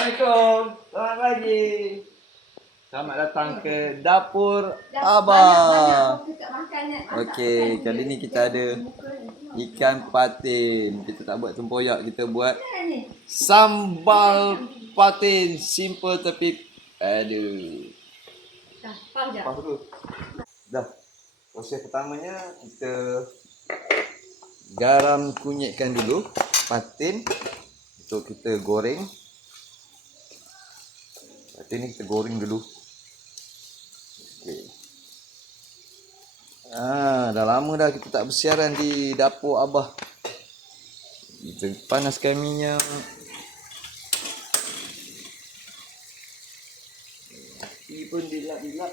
Assalamualaikum. Selamat pagi. Selamat datang ke dapur Abah. Okey, kali ni kita ada ikan patin. Kita tak buat tempoyak, kita buat sambal patin. Simple tapi aduh. Pas dulu. Dah. Proses pertamanya kita garam kunyitkan dulu patin untuk kita goreng. Patin ni kita goreng dulu. Okey. Dah lama dah kita tak bersiaran di dapur Abah. Kita panaskan minyak. Api pun dilap-dilap.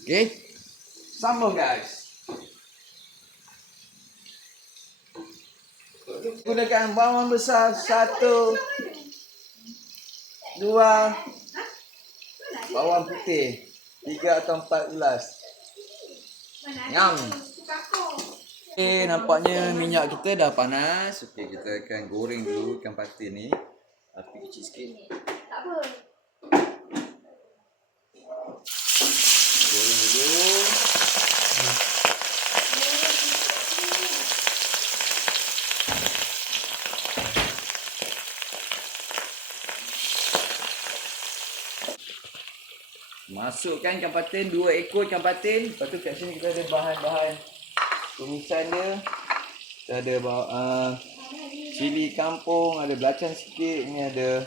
Okey. Sambung guys. Gunakan bawang besar 1, 2, bawang putih 3 atau 4 ulas. Nyam. Okey, nampaknya minyak kita dah panas. Okey, kita akan goreng dulu ikan patin ni. Api kecil sikit. Tak apa. Goreng dulu. Masukkan ikan patin, 2 ekor ikan patin. Lepas tu kat sini kita ada bahan-bahan tumisan dia. Kita ada cili kampung, ada belacan sikit. Ini ada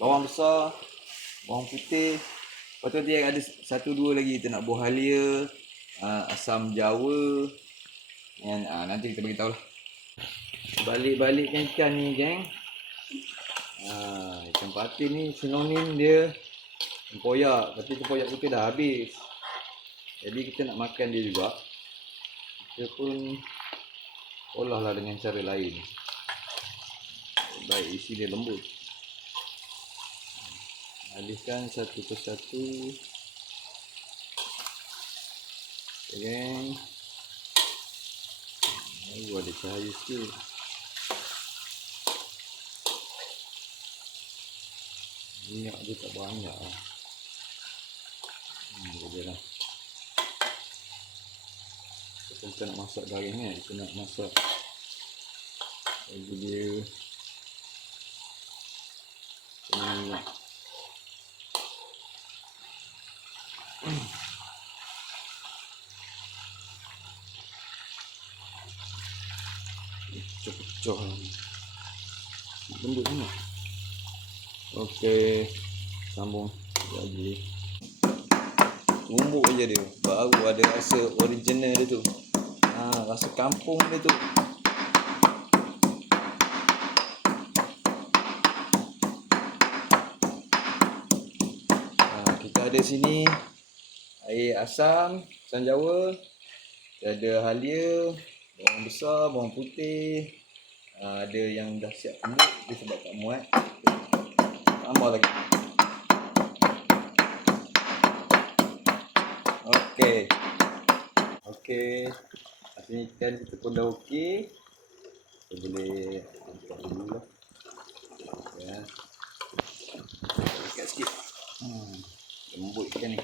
bawang besar, bawang putih. Lepas tu dia ada 1-2 lagi. Kita nak buah halia, asam jawa. Dan nanti kita beritahu lah. Balik-balikkan ikan ni geng. Ikan patin ni sinonim dia tempoyak, tapi tempoyak kita dah habis. Jadi kita nak makan dia juga. Kita pun olahlah dengan cara lain. Baik isi dia lembut. Habiskan satu persatu. Okay. Ada cahaya sikit. Minyak dia tak banyak lah. Boleh lah. Kita bukan nak masak garing kan. Kita nak masak bagi dia minyak. Pecah-pecah lembut ni. Okey, sambung lagi. Tumbuk je dia, baru ada rasa original dia tu. Rasa kampung dia tu. Kita ada sini air asam jawa. Kita ada halia, bawang besar, bawang putih. Ada yang dah siap tumbuk, dia sebab tak muat. Tambah lagi. Okey. Sini ikan kita pun dah okey. Kita boleh angkat dulu lah. Ya. Dekat sikit. Lembut ikan ni.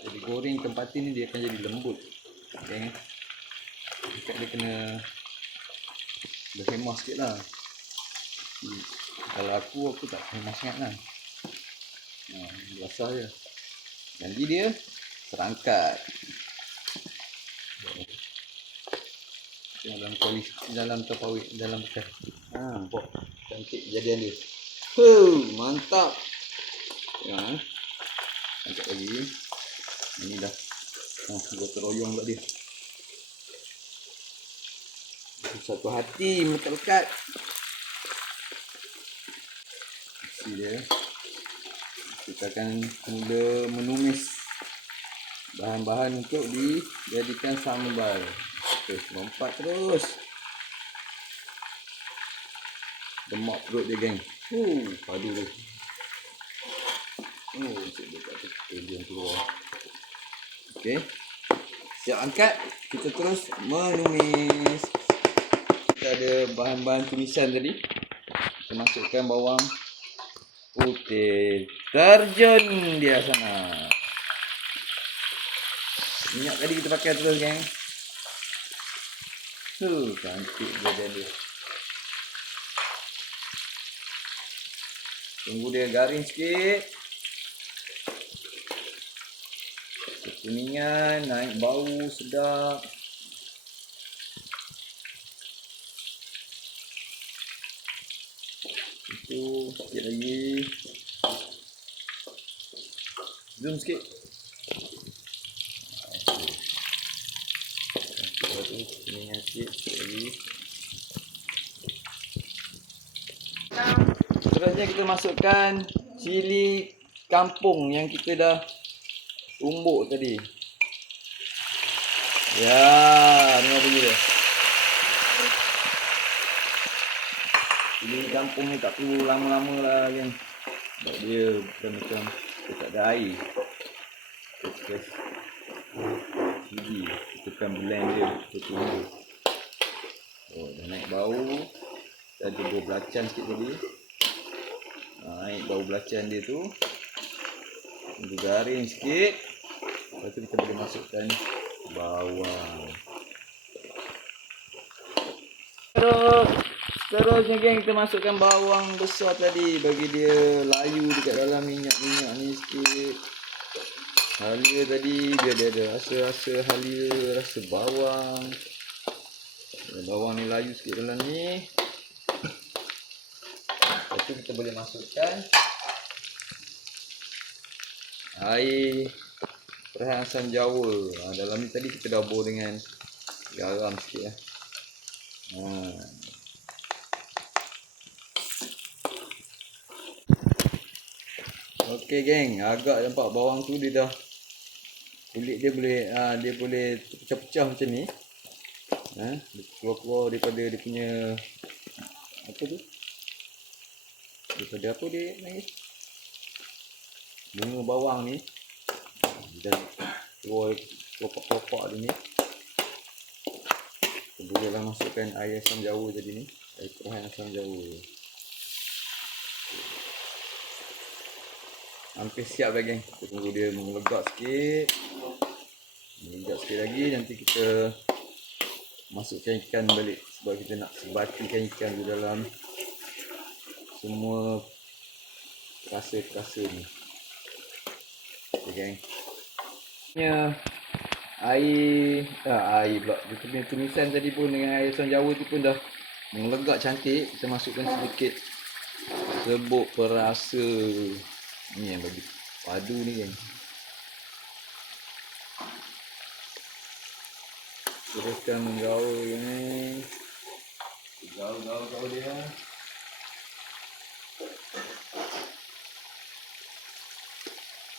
Jadi goreng ikan patin ni dia akan jadi lembut. Okay. Dekat dia kena berhemah sikit lah. Kalau aku tak hemah sangat lah. Basah je. Nanti dia terangkat. Dalam kuali, dalam terpawit, dalam bekas. Nampak cantik kejadian dia. Mantap. Ya. Angkat lagi. Ini dah gotong royong pula dia. Satu hati melekat-lekat. Isi dia. Kita akan mula menumis bahan-bahan untuk dijadikan sambal. Okey, lompat terus. Demak perut dia geng. Padu tu. Cik dekat tu dia keluar. Okey. Siap angkat, kita terus menumis. Kita ada bahan-bahan tumisan tadi. Kita masukkan bawang putih. Terjun dia sana. Minyak tadi kita pakai terus, geng. Cantik badan dia. Tunggu dia garing sikit. Kekuningan, naik bau sedap. Itu sikit lagi. Zoom sikit. Kekuningan sikit lagi. Seterusnya kita masukkan cili kampung yang kita dah tumbuk tadi. Ya, tengok dia. Cili kampung ni tak perlu lama-lama lah, kan. Sebab dia bukan macam dia tak ada air. Kes cili, kita kan blend dia, kita tunggu. Oh, dah naik bau. Kita ada bau belacan sikit tadi. Naik bau belacan dia tu. Tunggu garing sikit. Lepas tu kita boleh masukkan bawang. Terusnya, geng, kita masukkan bawang besar tadi. Bagi dia layu dekat dalam minyak-minyak ni sikit. Halia tadi dia ada rasa-rasa halia, rasa bawang. Bawang ni layu sikit dalam ni. Lepas tu kita boleh masukkan air perahan asam jawa. Dalam ni tadi kita dah bor dengan garam sikit lah. Okey, geng, agak nampak bawang tu dia dah kulit dia boleh pecah-pecah macam ni. Dia keluar-keluar daripada dia punya apa tu? Daripada apa dia nangis? Bunga bawang ni. Dan keluar kelopak-kelopak dia ni. Kita bolehlah masukkan air asam jawa tadi ni. Air perahan asam jawa. Hampir siap dah, geng. Kita tunggu dia melegak sikit. Melegak sikit lagi. Nanti kita masukkan ikan balik. Sebab kita nak sebatikan ikan di dalam semua rasa-rasa ni. Okay, geng. Air pula. Kita punya tumisan tadi pun dengan air asam jawa tu pun dah melegak cantik. Kita masukkan sedikit serbuk perasa. Ni yang bagi padu ni, kan. Teruskan menggaul ni. Gaul dia.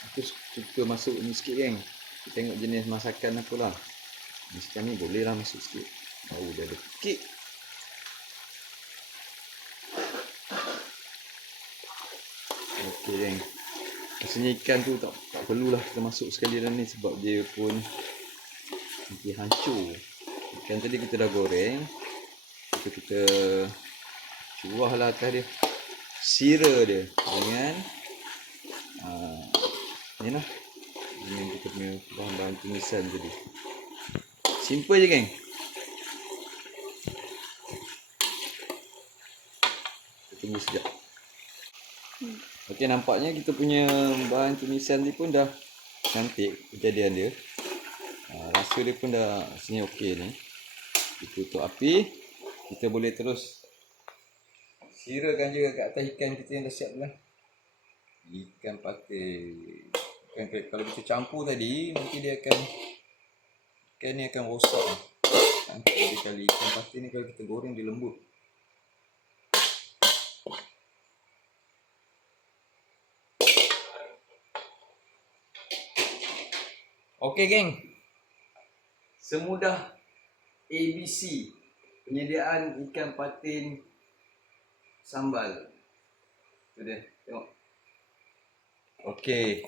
Aku suka masuk ni sikit, geng. Kita tengok jenis masakan apa lah. Masakan ni boleh lah masuk sikit. Bau dia ada sikit. Okey, geng. Rasanya ikan tu tak perlulah kita masuk sekali dalam ni. Sebab dia pun nanti hancur. Ikan tadi kita dah goreng. Lepas kita curah lah atas dia sira dia dengan ni lah, dengan kita punya bahan-bahan tumisan tadi. Simple je, geng. Kita tunggu sekejap. Okey, nampaknya kita punya bahan tumisan ni pun dah cantik kejadian dia. Rasa dia pun dah rasanya okey ni. Kita tutup api. Kita boleh terus sirakan juga kat atas ikan kita yang dah siap lah. Ikan patin. Kalau kita campur tadi, nanti dia akan ikan ni akan rosak. Nanti kali ikan patin ni kalau kita goreng dia lembut. Okey, geng. Semudah ABC penyediaan ikan patin sambal. Tu dia, tengok. Okey.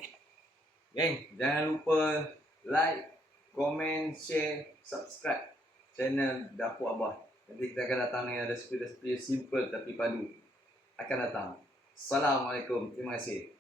Geng, jangan lupa like, komen, share, subscribe channel Dapur Abah. Nanti kita akan datang dengan resipi-resipi simple tapi padu. Akan datang. Assalamualaikum. Terima kasih.